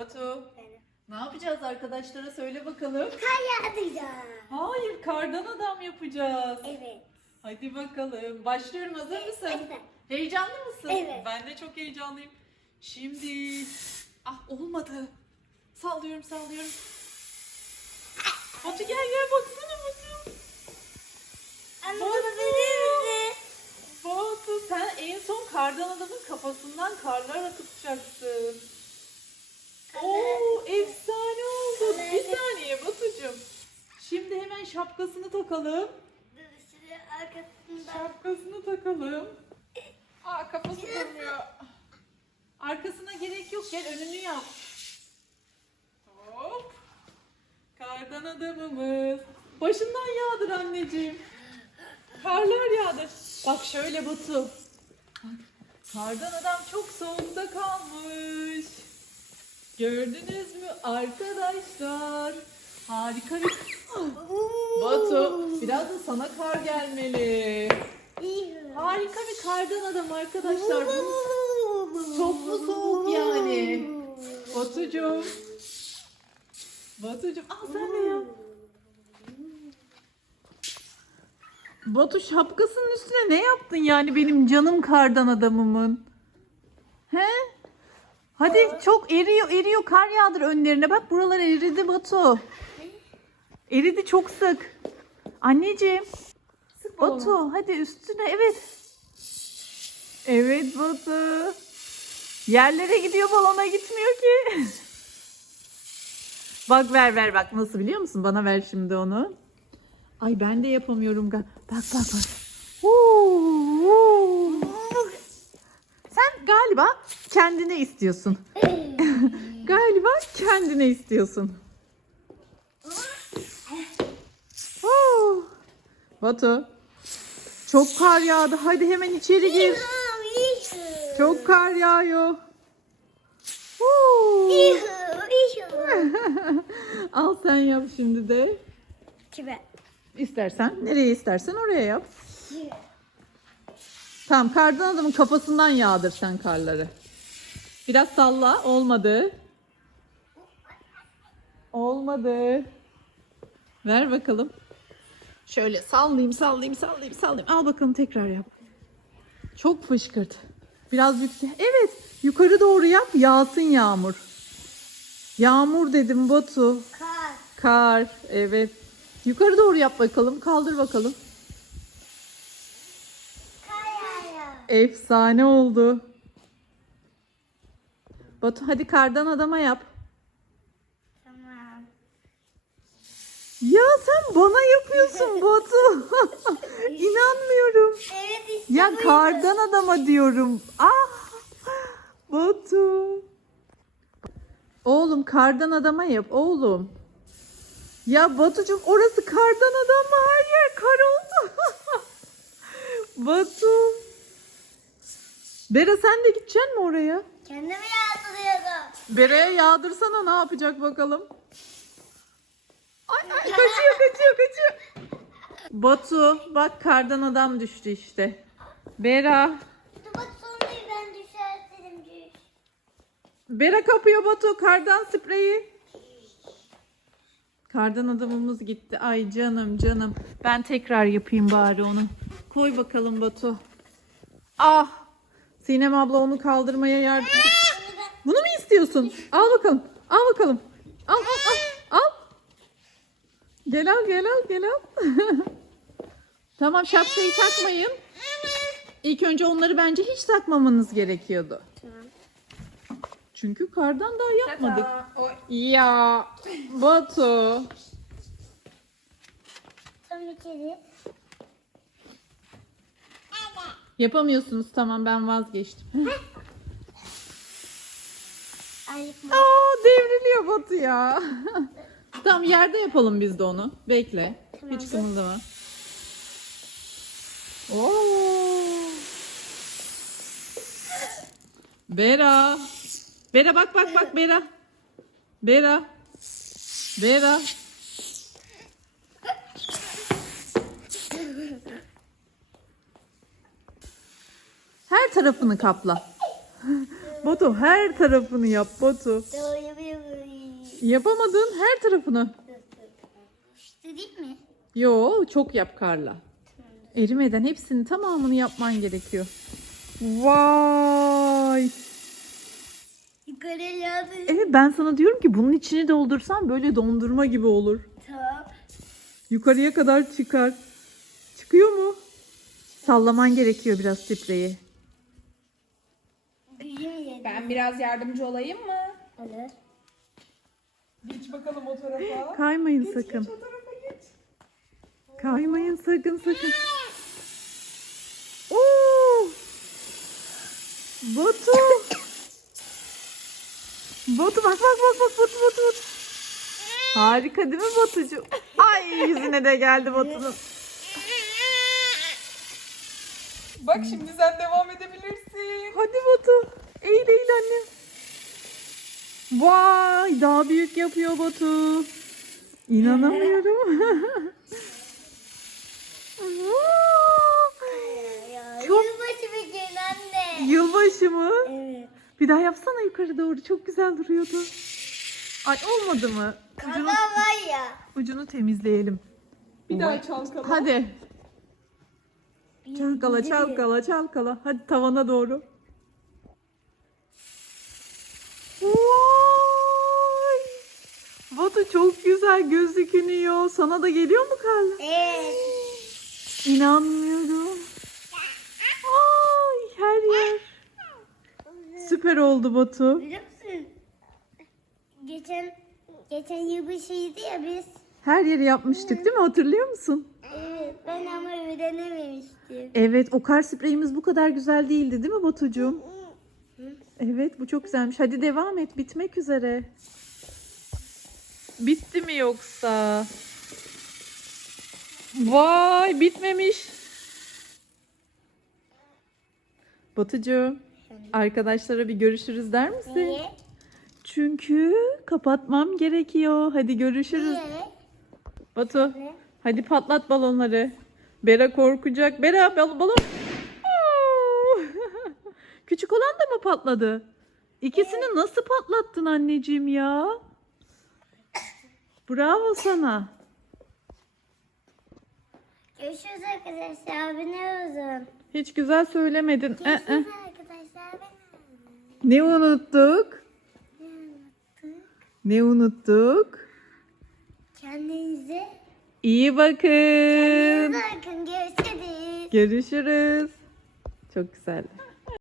Batu Benim. ne yapacağız arkadaşlara söyle bakalım. Kar yağdıracağım. Hayır kardan adam yapacağız. Evet. Hadi bakalım. Başlıyorum hazır mısın? Evet. Heyecanlı mısın? Evet. Ben de çok heyecanlıyım. Şimdi ah olmadı. Sallıyorum sallıyorum. Batu gel gel baksana Batu. Anlatabilir Batu sen en son kardan adamın kafasından karlar akıtacaksın. Oo efsane oldu. Bir saniye Batucuğum. Şimdi hemen şapkasını takalım. Şapkasını takalım. Aa kafası durmuyor. Arkasına gerek yok. Gel önünü yap. Hop. Kardan adamımız. Başından yağdır anneciğim. Karlar yağdır. Bak şöyle Batu. Bak, Kardan adam çok soğukta kalmış. Gördünüz mü arkadaşlar? Harika bir... Batu biraz da sana kar gelmeli. Harika bir kardan adam arkadaşlar. Bu çok mu soğuk yani? Batucuğum. Batucuğum al sen de yap. Batu şapkasının üstüne ne yaptın yani benim canım kardan adamımın? He? Hadi çok eriyor eriyor kar yağdır önlerine. Bak buralar eridi Batu. Eridi çok sık. Anneciğim. Batu hadi üstüne evet. Evet Batu. Yerlere gidiyor balona gitmiyor ki. bak ver ver bak nasıl biliyor musun? Bana ver şimdi onu. Ay ben de yapamıyorum. Bak bak bak. Sen galiba kendine istiyorsun. galiba kendine istiyorsun. Batu. Çok kar yağdı. Hadi hemen içeri gir. Çok kar yağıyor. Al sen yap şimdi de. Kime? İstersen nereye istersen oraya yap. Tamam kardan adamın kafasından yağdır sen karları. Biraz salla. Olmadı. Olmadı. Ver bakalım. Şöyle sallayayım sallayayım sallayayım sallayayım. Al bakalım tekrar yap. Çok fışkırt. Biraz yüksek. Evet. Yukarı doğru yap. Yağsın yağmur. Yağmur dedim Batu. Kar. Kar. Evet. Yukarı doğru yap bakalım. Kaldır bakalım. Kar yağıyor. Efsane oldu. Batu hadi kardan adama yap. Ya sen bana yapıyorsun Batu. İnanmıyorum. Evet işte Ya buydu. kardan adama diyorum. Ah. Batu. Oğlum kardan adama yap oğlum. Ya Batucuğum orası kardan adam mı? Her yer kar oldu. Batu. Bera sen de gideceksin mi oraya? Kendimi yağdırıyordum. Bereye yağdırsana ne yapacak bakalım. Ay ay kaçıyor kaçıyor kaçıyor. Batu bak kardan adam düştü işte. Bera. Bak sonra ben düşerselim düş. Bera kapıyor Batu kardan spreyi. Kardan adamımız gitti. Ay canım canım. Ben tekrar yapayım bari onu. Koy bakalım Batu. Ah. Sinem abla onu kaldırmaya yardım. Bunu mu istiyorsun? Al bakalım. Al bakalım. Al al al. Al. Gel al gel al gel al. tamam şapkayı takmayın. İlk önce onları bence hiç takmamanız gerekiyordu. Tamam. Çünkü kardan daha yapmadık. Ya Batu. Yapamıyorsunuz tamam ben vazgeçtim. Aa devriliyor Batu ya. tamam yerde yapalım biz de onu. Bekle. Tamam. Hiç kımıldama. Oo. Bera. Bera bak bak bak Bera. Bera. Bera. Her tarafını kapla. Batu her tarafını yap Batu. Yapamadın her tarafını. İşte değil mi? Yo çok yap Karla. Erimeden hepsini tamamını yapman gerekiyor. Vay. Yukarı lazım. Evet ben sana diyorum ki bunun içini doldursan böyle dondurma gibi olur. Tamam. Yukarıya kadar çıkar. Çıkıyor mu? Sallaman gerekiyor biraz spreyi. Ben biraz yardımcı olayım mı? Olur. Geç bakalım o tarafa. Kaymayın sakın. O tarafa geç. Kaymayın sakın sakın. Oo! Batu. Batu bak bak bak bak Batu Batu Batu. Harika değil mi Batucuğum? Ay yüzüne de geldi Batu'nun. Bak şimdi sen devam edebilirsin. Hadi Batu. Vay daha büyük yapıyor Batu. İnanamıyorum. Çok- Yılbaşı bir gün anne. Yılbaşı mı? Evet. Bir daha yapsana yukarı doğru. Çok güzel duruyordu. Ay olmadı mı? Kana Ucunu, var ya. ucunu temizleyelim. Bir daha çalkalım. Hadi. Çalkala çalkala çalkala. Hadi tavana doğru. Vay! Batu çok güzel gözükünüyor. Sana da geliyor mu Karla? Evet. İnanmıyorum. Ay her yer. Süper oldu Batu. Biliyor musun? Geçen geçen yılbaşıydı ya biz. Her yeri yapmıştık değil mi? Hatırlıyor musun? Evet. Ben ama öğrenememiştim. Evet, o kar spreyimiz bu kadar güzel değildi değil mi Batucuğum? Evet, bu çok güzelmiş. Hadi devam et, bitmek üzere. Bitti mi yoksa? Vay, bitmemiş. Batucuğum, arkadaşlara bir görüşürüz der misin? Niye? Çünkü kapatmam gerekiyor. Hadi görüşürüz. Niye? Batu, Ne? hadi patlat balonları. Bera korkacak. Bera bal balon. Küçük olan da mı patladı? İkisini nasıl patlattın anneciğim ya? Bravo sana. Görüşürüz arkadaşlar. Abone olun. Hiç güzel söylemedin. Ee, ee. Görüşürüz arkadaşlar. Abone olun. Ne unuttuk? Ne unuttuk? Kendinize İyi bakın. iyi bakın. Görüşürüz. Görüşürüz. Çok güzeldi.